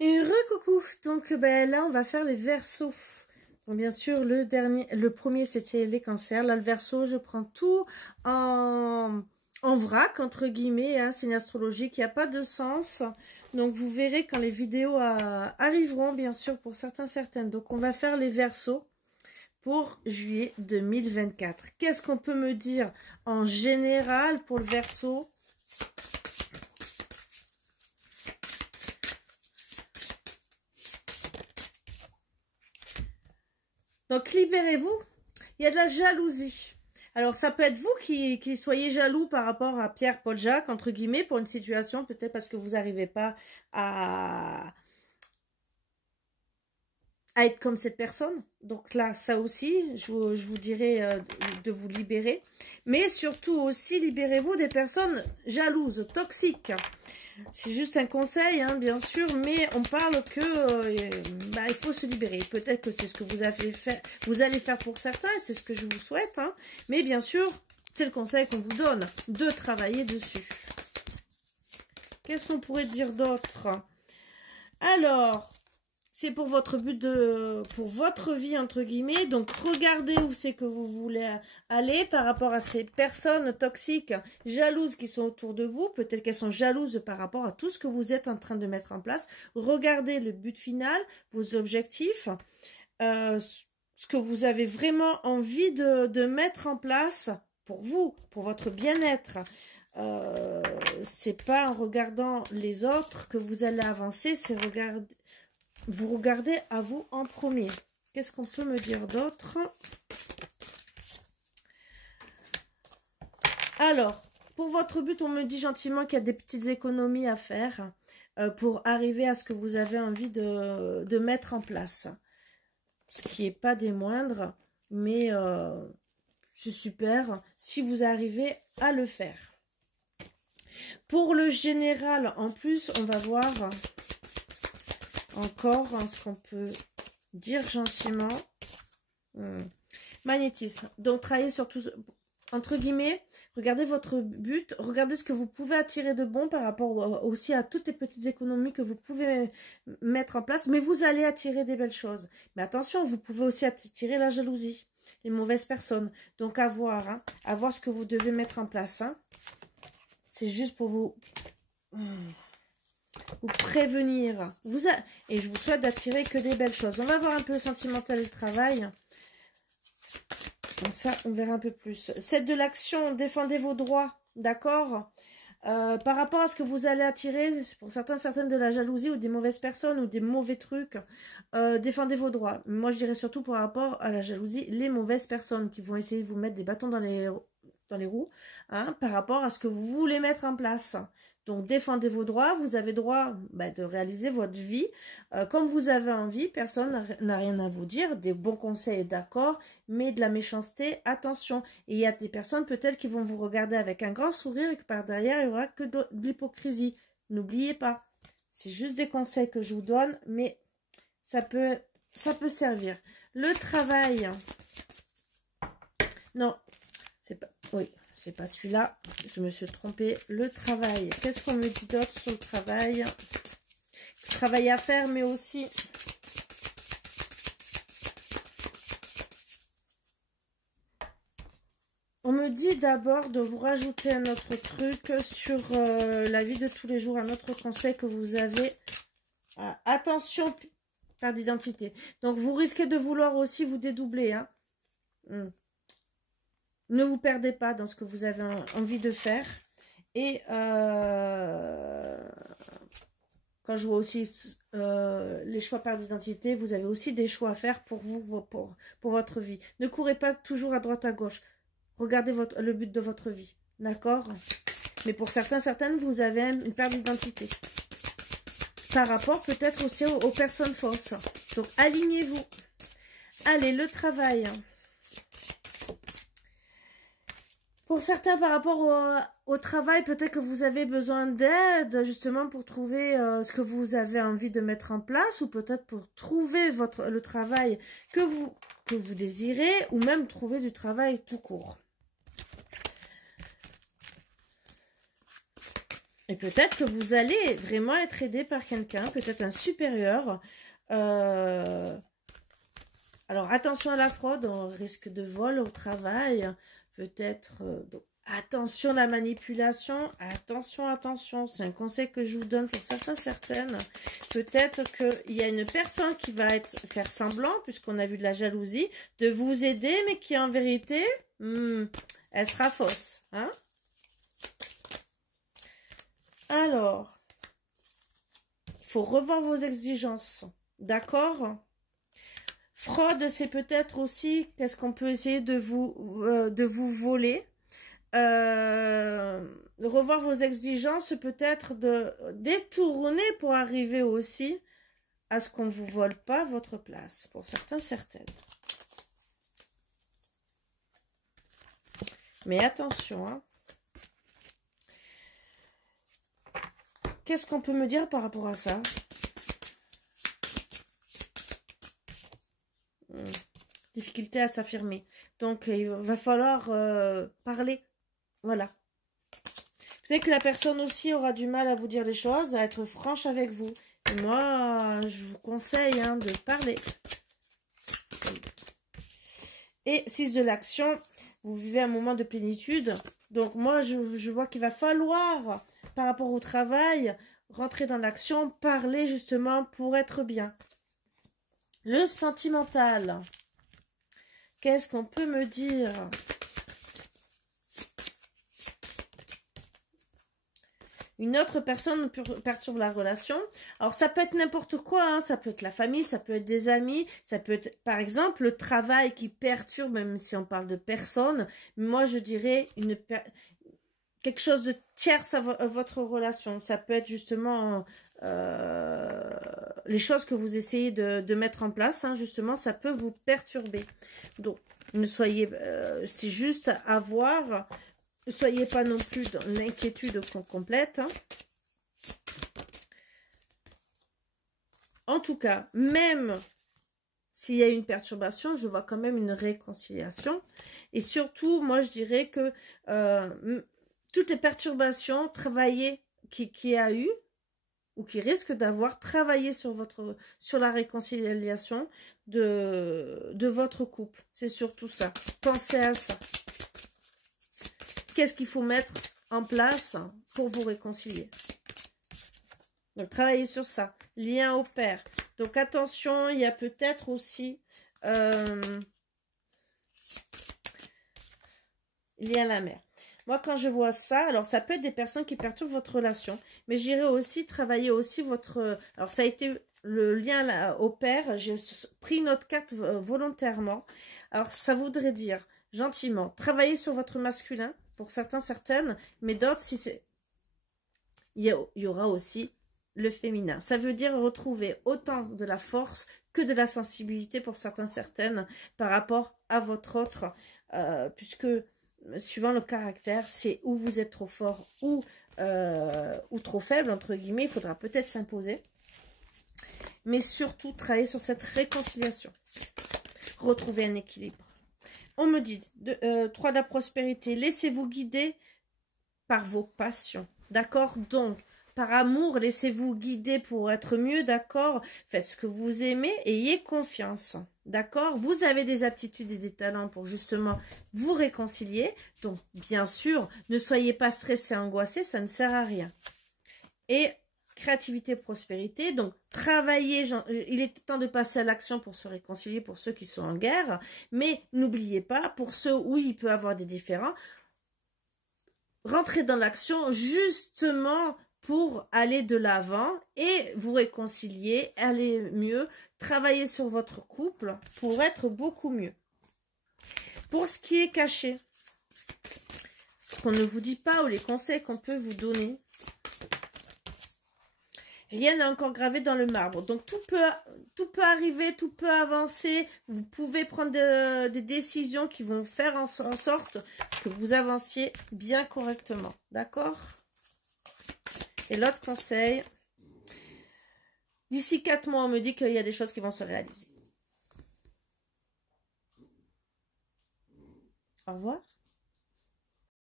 Et recoucou. Donc ben là on va faire les versos. Donc bien sûr le premier c'était les cancers. Là le verso, je prends tout en vrac entre guillemets, hein, signe astrologique, il n'y a pas de sens. Donc vous verrez quand les vidéos arriveront, bien sûr, pour certaines. Donc on va faire les versos pour juillet 2024. Qu'est-ce qu'on peut me dire en général pour le verso? Donc, libérez-vous. Il y a de la jalousie. Alors, ça peut être vous qui soyez jaloux par rapport à Pierre, Paul, Jacques, entre guillemets, pour une situation, peut-être parce que vous n'arrivez pas à être comme cette personne. Donc là, ça aussi, je vous dirais de vous libérer. Mais surtout aussi, libérez-vous des personnes jalouses, toxiques. C'est juste un conseil, hein, bien sûr, mais on parle que il faut se libérer. Peut-être que c'est ce que vous allez faire pour certains, c'est ce que je vous souhaite, hein, mais bien sûr, c'est le conseil qu'on vous donne, de travailler dessus. Qu'est-ce qu'on pourrait dire d'autre? Alors, c'est pour votre pour votre vie, entre guillemets. Donc, regardez où c'est que vous voulez aller par rapport à ces personnes toxiques, jalouses qui sont autour de vous. Peut-être qu'elles sont jalouses par rapport à tout ce que vous êtes en train de mettre en place. Regardez le but final, vos objectifs, ce que vous avez vraiment envie de mettre en place pour vous, pour votre bien-être. C'est pas en regardant les autres que vous allez avancer, c'est vous regardez à vous en premier. Qu'est-ce qu'on peut me dire d'autre? Alors, pour votre but, on me dit gentiment qu'il y a des petites économies à faire pour arriver à ce que vous avez envie de mettre en place. Ce qui n'est pas des moindres, mais c'est super si vous arrivez à le faire. Pour le général, en plus, on va voir encore hein, ce qu'on peut dire gentiment. Magnétisme. Donc, travaillez sur tout, entre guillemets, regardez votre but, regardez ce que vous pouvez attirer de bon par rapport aussi à toutes les petites économies que vous pouvez mettre en place, mais vous allez attirer des belles choses. Mais attention, vous pouvez aussi attirer la jalousie, les mauvaises personnes. Donc, à voir, hein, à voir ce que vous devez mettre en place. Hein. C'est juste pour vous prévenir. Et je vous souhaite d'attirer que des belles choses. On va voir un peu le sentimental et le travail. Comme ça, on verra un peu plus. C'est de l'action, défendez vos droits, d'accord par rapport à ce que vous allez attirer, pour certaines de la jalousie ou des mauvaises personnes ou des mauvais trucs, défendez vos droits. Moi, je dirais surtout par rapport à la jalousie, les mauvaises personnes qui vont essayer de vous mettre des bâtons dans les roues, hein, par rapport à ce que vous voulez mettre en place. Donc, défendez vos droits, vous avez droit de réaliser votre vie comme vous avez envie, personne n'a rien à vous dire, des bons conseils, d'accord, mais de la méchanceté, attention. Et il y a des personnes peut-être qui vont vous regarder avec un grand sourire et que par derrière, il n'y aura que de l'hypocrisie. N'oubliez pas, c'est juste des conseils que je vous donne, mais ça peut servir. Le travail, non, c'est pas... Oui, c'est pas celui-là. Je me suis trompée. Le travail. Qu'est-ce qu'on me dit d'autre sur le travail? Travail à faire, mais aussi... On me dit d'abord de vous rajouter un autre truc sur la vie de tous les jours. Un autre conseil que vous avez. Attention, perte d'identité. Donc, vous risquez de vouloir aussi vous dédoubler. Hein. Ne vous perdez pas dans ce que vous avez envie de faire. Et quand je vois aussi les choix par d'identité, vous avez aussi des choix à faire pour vous, pour votre vie. Ne courez pas toujours à droite à gauche. Regardez le but de votre vie. D'accord? Mais pour certaines, vous avez une perte d'identité. Par rapport peut-être aussi aux personnes fausses. Donc, alignez-vous. Allez, le travail. Pour certains, par rapport au travail, peut-être que vous avez besoin d'aide, justement, pour trouver ce que vous avez envie de mettre en place, ou peut-être pour trouver le travail que vous désirez, ou même trouver du travail tout court. Et peut-être que vous allez vraiment être aidé par quelqu'un, peut-être un supérieur. Alors, attention à la fraude, on risque de vol au travail. Peut-être... attention à la manipulation. Attention, attention. C'est un conseil que je vous donne pour certains, certaines. Peut-être qu'il y a une personne qui va faire semblant, puisqu'on a vu de la jalousie, de vous aider, mais qui en vérité, elle sera fausse. Hein? Alors, il faut revoir vos exigences, d'accord? Fraude, c'est peut-être aussi, qu'est-ce qu'on peut essayer de vous voler? Revoir vos exigences, peut-être de détourner pour arriver aussi à ce qu'on ne vous vole pas votre place, pour certains, certaines. Mais attention, hein. Qu'est-ce qu'on peut me dire par rapport à ça? Difficulté à s'affirmer. Donc, il va falloir parler. Voilà. Peut-être que la personne aussi aura du mal à vous dire les choses, à être franche avec vous. Et moi, je vous conseille de parler. Et 6 de l'action, vous vivez un moment de plénitude. Donc, moi, je vois qu'il va falloir... par rapport au travail, rentrer dans l'action, parler justement pour être bien. Le sentimental. Qu'est-ce qu'on peut me dire? Une autre personne perturbe la relation. Alors, ça peut être n'importe quoi, hein. Ça peut être la famille, ça peut être des amis, ça peut être, par exemple, le travail qui perturbe, même si on parle de personne. Moi, je dirais quelque chose de tierce à votre relation. Ça peut être justement les choses que vous essayez de mettre en place. Hein, justement, ça peut vous perturber. Donc, ne soyez... c'est juste à voir. Ne soyez pas non plus dans l'inquiétude complète. Hein. En tout cas, même s'il y a une perturbation, je vois quand même une réconciliation. Et surtout, moi, je dirais que... toutes les perturbations, travaillées qui a eu ou qui risque d'avoir travaillé sur la réconciliation de votre couple. C'est surtout ça. Pensez à ça. Qu'est-ce qu'il faut mettre en place pour vous réconcilier? Donc, travaillez sur ça. Lien au père. Donc, attention, il y a peut-être aussi... lien à la mère. Moi, quand je vois ça, alors ça peut être des personnes qui perturbent votre relation, mais j'irai aussi travailler aussi votre... Alors, ça a été le lien là, au père, j'ai pris notre carte volontairement. Alors, ça voudrait dire, gentiment, travailler sur votre masculin, pour certains, certaines, mais d'autres, si c'est... Il y aura aussi le féminin. Ça veut dire retrouver autant de la force que de la sensibilité pour certains, certaines, par rapport à votre autre, puisque... suivant le caractère, c'est où vous êtes trop fort ou trop faible, entre guillemets, il faudra peut-être s'imposer. Mais surtout, travailler sur cette réconciliation. Retrouver un équilibre. On me dit, 3 de la prospérité, laissez-vous guider par vos passions. D'accord? Donc, par amour, laissez-vous guider pour être mieux, d'accord? Faites ce que vous aimez, ayez confiance. D'accord? Vous avez des aptitudes et des talents pour justement vous réconcilier. Donc, bien sûr, ne soyez pas stressé, angoissé, ça ne sert à rien. Et créativité, prospérité. Donc, travaillez. Il est temps de passer à l'action pour se réconcilier pour ceux qui sont en guerre. Mais n'oubliez pas, pour ceux où il peut y avoir des différends, rentrez dans l'action justement pour aller de l'avant et vous réconcilier, aller mieux, travailler sur votre couple pour être beaucoup mieux. Pour ce qui est caché, ce qu'on ne vous dit pas ou les conseils qu'on peut vous donner, rien n'est encore gravé dans le marbre. Donc, tout peut arriver, tout peut avancer. Vous pouvez prendre des décisions qui vont faire en sorte que vous avanciez bien correctement. D'accord ? Et l'autre conseil, d'ici 4 mois, on me dit qu'il y a des choses qui vont se réaliser. Au revoir.